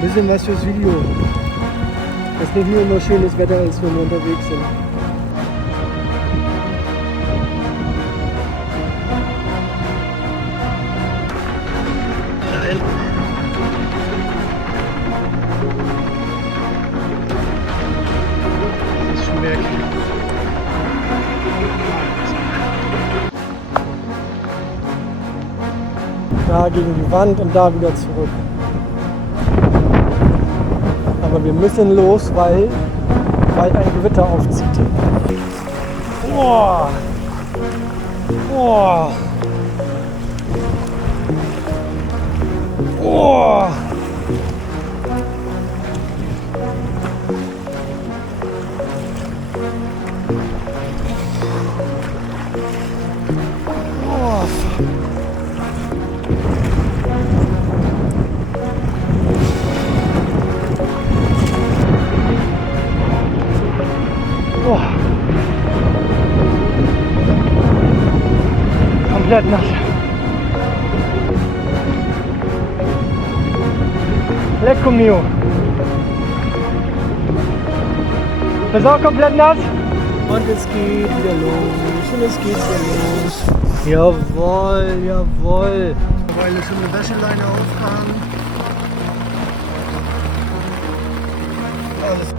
Bisschen was fürs Video. Dass nicht nur immer schönes Wetter ist, wenn wir unterwegs sind. Nein. Das ist schon weg. Da gegen die Wand und da wieder zurück. Aber wir müssen los, weil bald ein Gewitter aufzieht. Boah! Boah! Boah! Komplett nass. Lecco mio. Bist du auch komplett nass? Und es geht wieder los. Und es geht wieder los. Jawohl, jawohl. Mittlerweile schon eine Wäscheleine aufgehangen. Alles